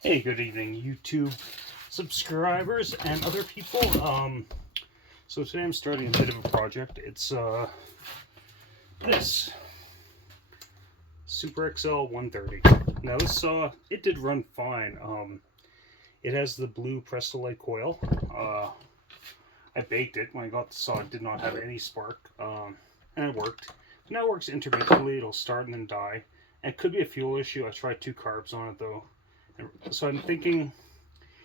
Hey, good evening, YouTube subscribers and other people. So today I'm starting a bit of a project. It's this Super XL-130. Now this saw, it did run fine. It has the blue Prestolite coil. I baked it when I got the saw. It did not have any spark, and it worked. Now it works intermittently. It'll start and then die. And it could be a fuel issue. I tried 2 carbs on it though. So I'm thinking,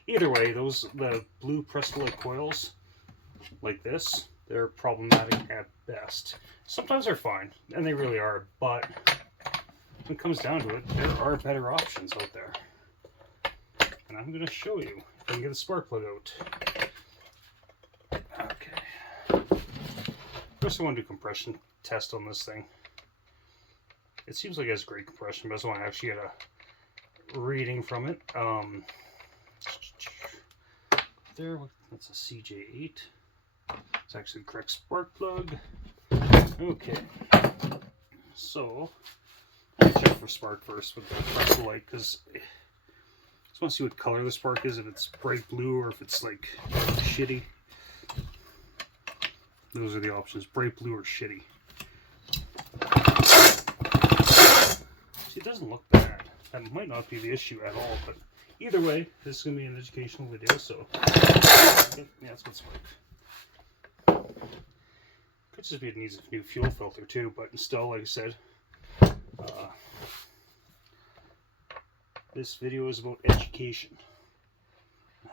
either way, the blue Prestolite coils, like this, they're problematic at best. Sometimes they're fine, and they really are, but when it comes down to it, there are better options out there. And I'm going to show you if I can get the spark plug out. Okay. First I want to do a compression test on this thing. It seems like it has great compression, but I just want to actually get a reading from it. There, that's a CJ8. It's actually the correct spark plug. Okay, so I'll check for spark first with the Prestolite, because I just want to see what color the spark is, if it's bright blue or if it's like shitty. Those are the options, bright blue or shitty. See, it doesn't look bad. That might not be the issue at all, but either way, this is going to be an educational video, so yeah, that's what's like. Could just be it needs a new fuel filter too, but still, like I said, this video is about education,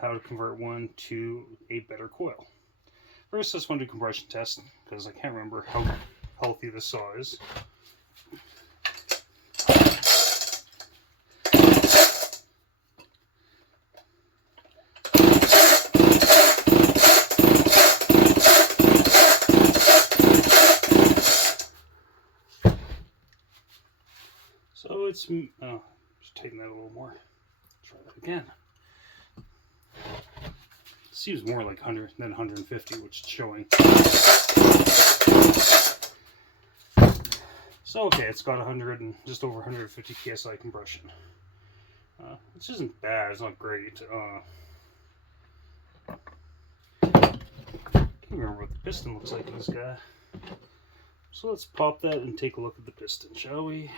how to convert one to a better coil. First, I just want to do a compression test, because I can't remember how healthy this saw is. So it's, just tighten that a little more. Try that again. Seems more like 100 than 150, which is showing. So okay, it's got 100 and just over 150 psi compression, which isn't bad. It's not great. Can't remember what the piston looks like in this guy. So let's pop that and take a look at the piston, shall we?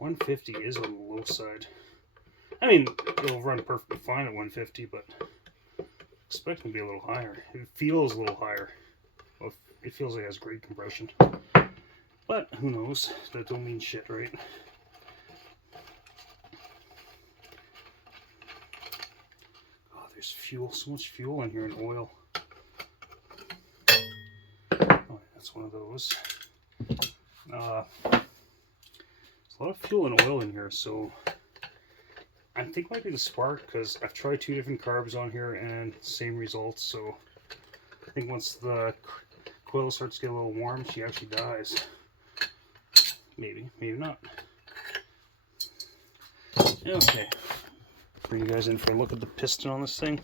$150 is on the low side. I mean, it'll run perfectly fine at 150, but expect it to be a little higher. It feels a little higher. Well, it feels like it has great compression, but who knows? That don't mean shit, right? Oh, there's fuel. So much fuel in here and oil. Oh, that's one of those. There's a lot of fuel and oil in here, so I think it might be the spark, because I've tried 2 different carbs on here and same results. So I think once the coil starts to get a little warm, she actually dies. Maybe, maybe not. Okay, bring you guys in for a look at the piston on this thing.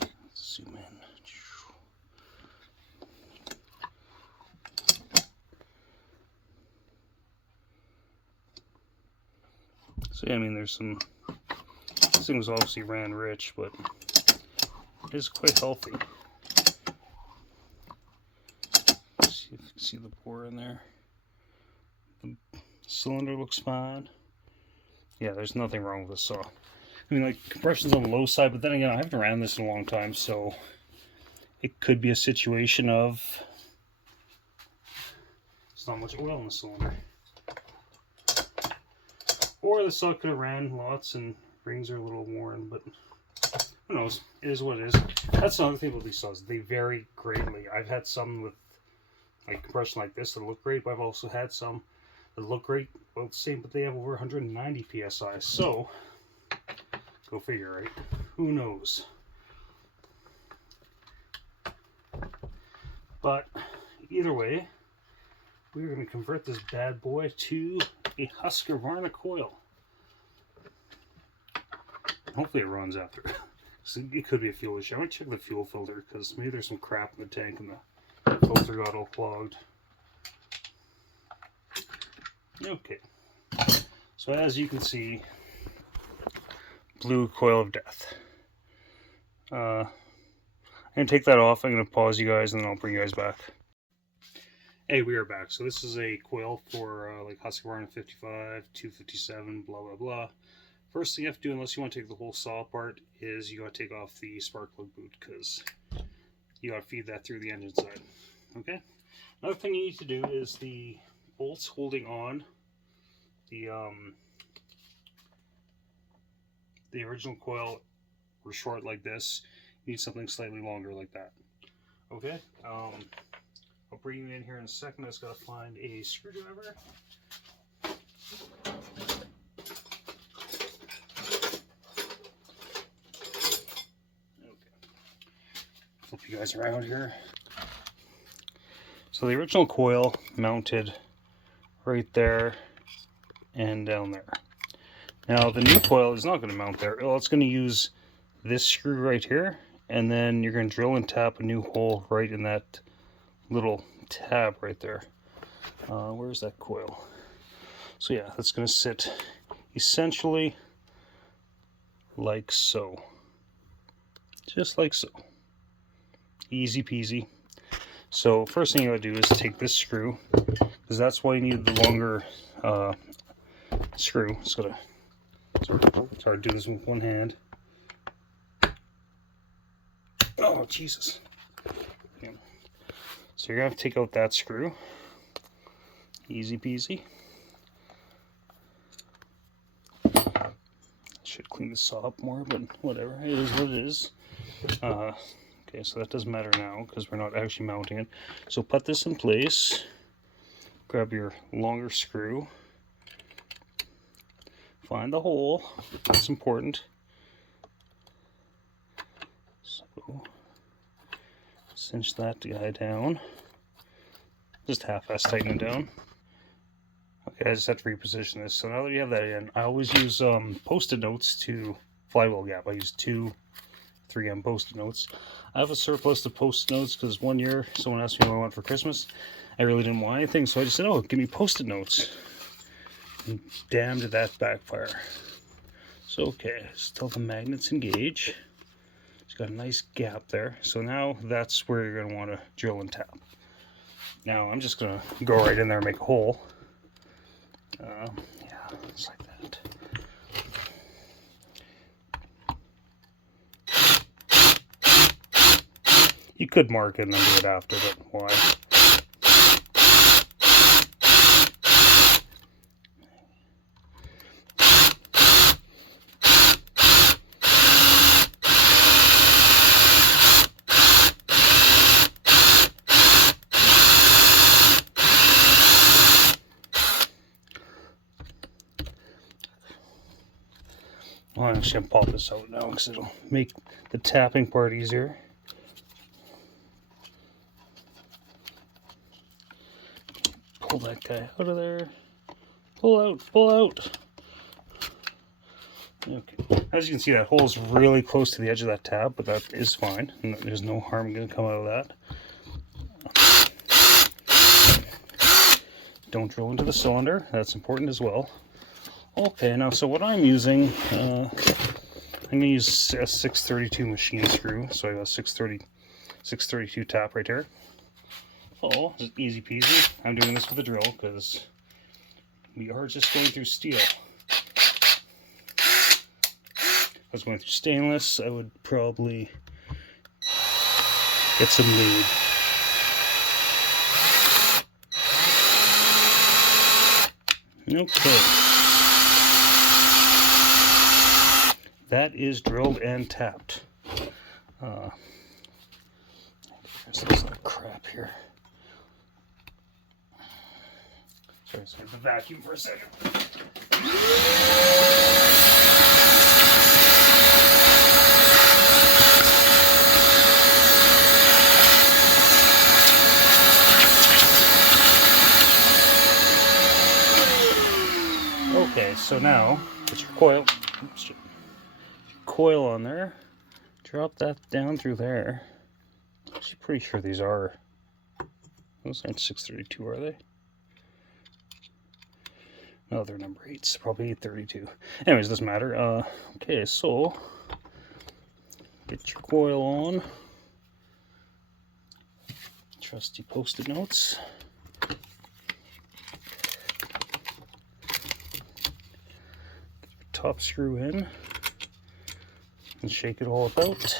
Let's zoom in. So yeah, I mean, there's some, this thing was obviously ran rich, but it is quite healthy. See if you can see the bore in there. The cylinder looks fine. Yeah, there's nothing wrong with this saw. I mean, like, compression's on the low side, but then again, I haven't ran this in a long time, so it could be a situation of there's not much oil in the cylinder. Or the saw could have ran lots and rings are a little worn, but who knows? It is what it is. That's another thing with these saws. They vary greatly. I've had some with like compression like this that look great, but I've also had some that look great, about the same, but they have over 190 psi. So, go figure, right? Who knows? But either way, we're going to convert this bad boy to a husqvarna coil. Hopefully it runs after. So it could be a fuel issue. I might check the fuel filter, because maybe there's some crap in the tank and the filter got all clogged. Okay, so as you can see, blue coil of death. I'm going to take that off. I'm going to pause you guys and then I'll bring you guys back. Hey, we are back. So this is a coil for like husqvarna 55, 257, blah, blah, blah. First thing you have to do, unless you want to take the whole saw apart, is you got to take off the spark plug boot because you got to feed that through the engine side. Okay? Another thing you need to do is the bolts holding on the original coil were short like this. You need something slightly longer like that. Okay? I'll bring you in here in a second. I just gotta find a screwdriver. Flip you guys around here. So the original coil mounted right there and down there. Now the new coil is not going to mount there. Well, it's going to use this screw right here, and then you're going to drill and tap a new hole right in that little tab right there. Where's that coil? So yeah, that's going to sit essentially like so. Just like so. Easy peasy. So first thing you gotta do is take this screw, because that's why you need the longer screw. It's gonna, it's hard to do this with one hand. Oh Jesus! Yeah. So you're gonna have to take out that screw. Easy peasy. Should clean this saw up more, but whatever. It is what it is. Okay, so that doesn't matter now because we're not actually mounting it. So put this in place. Grab your longer screw. Find the hole. That's important. So cinch that guy down. Just half-ass tighten it down. Okay, I just have to reposition this. So now that you have that in, I always use Post-it notes to flywheel gap. I use 2 3M Post-it notes. I have a surplus of Post-it notes because one year someone asked me what I want for Christmas. I really didn't want anything, so I just said, oh, give me Post-it notes. And damn, did that backfire. So, okay, still the magnets engage. It's got a nice gap there. So now that's where you're going to want to drill and tap. Now I'm just going to go right in there and make a hole. Yeah, just like that. You could mark it and then do it after, but why? Well, I'm actually going to pop this out now because it'll make the tapping part easier. Pull that guy out of there. Pull out, pull out. Okay. As you can see, that hole is really close to the edge of that tab, but that is fine. There's no harm going to come out of that. Don't drill into the cylinder. That's important as well. Okay, now so what I'm using, I'm going to use a 632 machine screw. So I got a 632 tap right here. Oh, just easy peasy. I'm doing this with a drill because we are just going through steel. If I was going through stainless, I would probably get some lube. Okay. That is drilled and tapped. There's this little crap here. Sorry, I have to vacuum for a second. Okay, so now put your coil. Oops, your coil on there. Drop that down through there. I'm actually pretty sure these are Those aren't 632, are they? No, they're number 8s. Probably 832. Anyways, doesn't matter. Okay, so get your coil on. Trusty Post-it notes. Get your top screw in and shake it all about.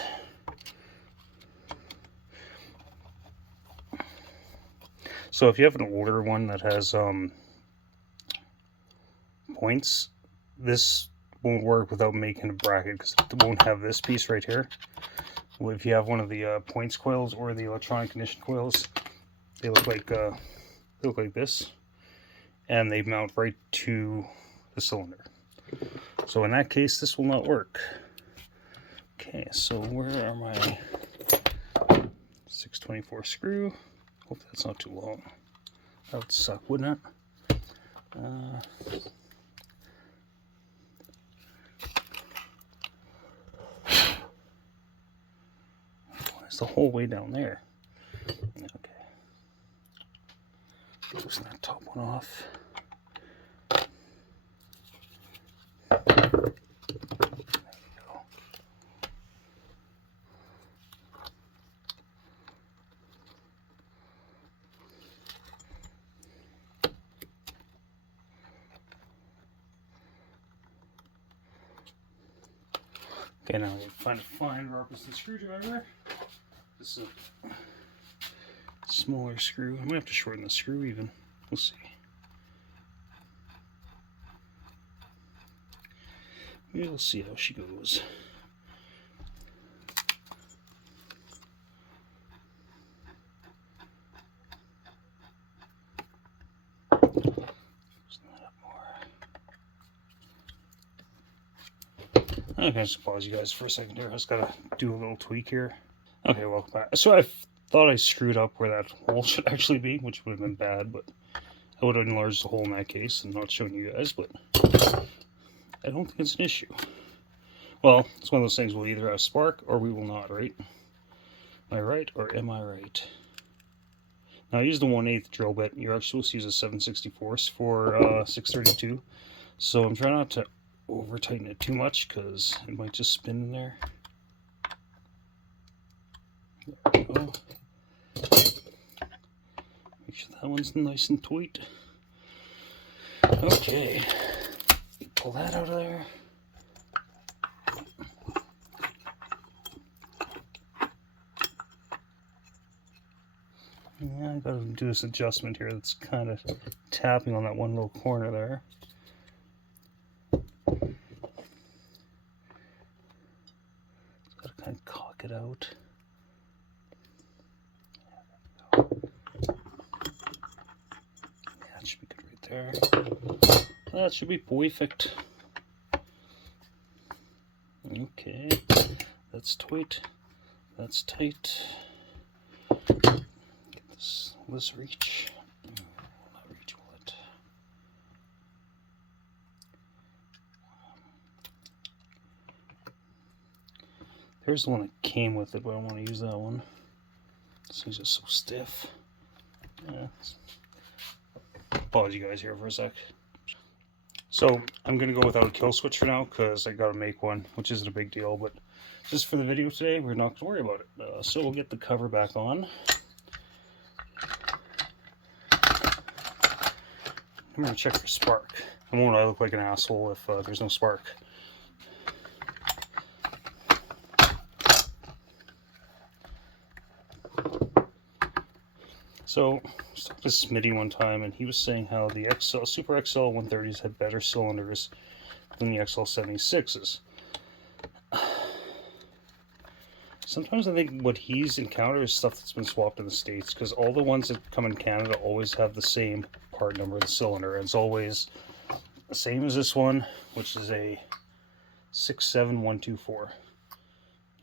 So if you have an older one that has points, this won't work without making a bracket because it won't have this piece right here. Well, if you have one of the points coils or the electronic ignition coils, they look like this, and they mount right to the cylinder. So in that case, this will not work. Okay, so where are my 624 screw? Hope that's not too long. That would suck, wouldn't it? It's the whole way down there. Okay. Loosen that top one off. There we go. Okay, now we find a fine Robertson screwdriver. This is a smaller screw. I might have to shorten the screw even. We'll see. We'll see how she goes. Okay, just pause you guys for a second here. I just gotta do a little tweak here. Okay, welcome back. So I thought I screwed up where that hole should actually be, which would have been bad, but I would have enlarged the hole in that case and not shown you guys, but I don't think it's an issue. Well, it's one of those things, we'll either have spark or we will not, right? Am I right or am I right? Now I used the 1/8 drill bit. You're actually supposed to use a 7/64 for 632. So I'm trying not to over tighten it too much because it might just spin in there. There we go. Make sure that one's nice and tight. Okay, pull that out of there. Yeah, I gotta do this adjustment here that's kind of tapping on that one little corner there. Gotta kind of cock it out. That should be good right there. That should be perfect. Okay, that's tight. That's tight. Get this reach. Not reach, will it? There's the one that came with it, but I don't want to use that one. This thing's just so stiff. Yeah. Pause you guys here for a sec. So I'm gonna go without a kill switch for now because I gotta make one, which isn't a big deal. But just for the video today, we're not gonna worry about it. So we'll get the cover back on. I'm gonna check for spark. I won't look like an asshole if there's no spark. So I was talking to Smitty one time, and he was saying how the Super XL-130s had better cylinders than the XL-76s. Sometimes I think what he's encountered is stuff that's been swapped in the States, because all the ones that come in Canada always have the same part number of the cylinder, and it's always the same as this one, which is a 67124.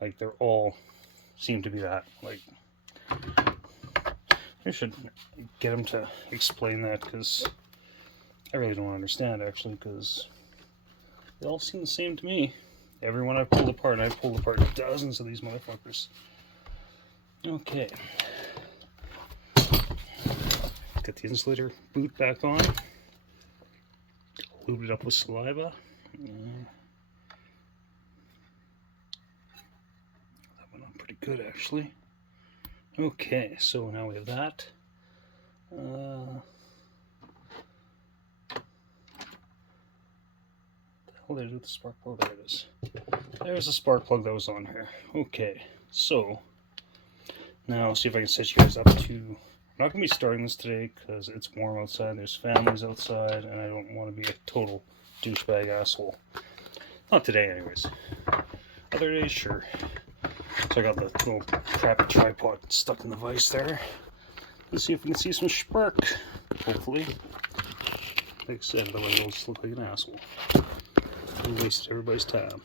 Like, they're all seem to be that. Like, I should get him to explain that, because I really don't understand, actually, because they all seem the same to me. Everyone I've pulled apart, and I've pulled apart dozens of these motherfuckers. Okay. Get the insulator boot back on. Lube it up with saliva. That went on pretty good, actually. Okay, so now we have that. The hell did I do with the spark plug? There it is. There's the spark plug that was on here. Okay, so now see if I can set you guys up to. I'm not going to be starting this today because it's warm outside, there's families outside, and I don't want to be a total douchebag asshole. Not today, anyways. Other days, sure. So I got the little crappy tripod stuck in the vise there. Let's see if we can see some spark, hopefully. Like I said, otherwise I'll just look like an asshole. I wasted everybody's time.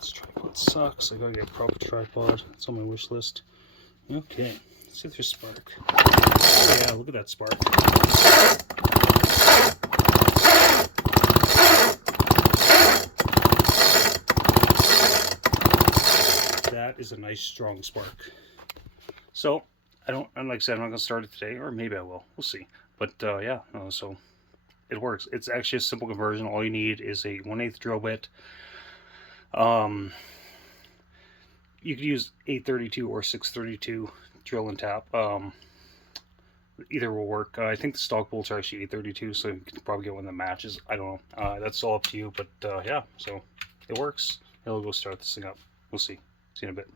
This tripod sucks. I gotta get a proper tripod. It's on my wish list. Okay, let's see if there's spark. Oh, yeah, look at that spark. That is a nice strong spark. So and like I said, I'm not gonna start it today, or maybe I will. We'll see. But yeah, so it works. It's actually a simple conversion. All you need is a 1/8 drill bit. You could use 832 or 632 drill and tap. Either will work. I think the stock bolts are actually 832, so you can probably get one that matches. I don't know. That's all up to you. But yeah, so it works. It'll go start this thing up. We'll see. See you in a bit.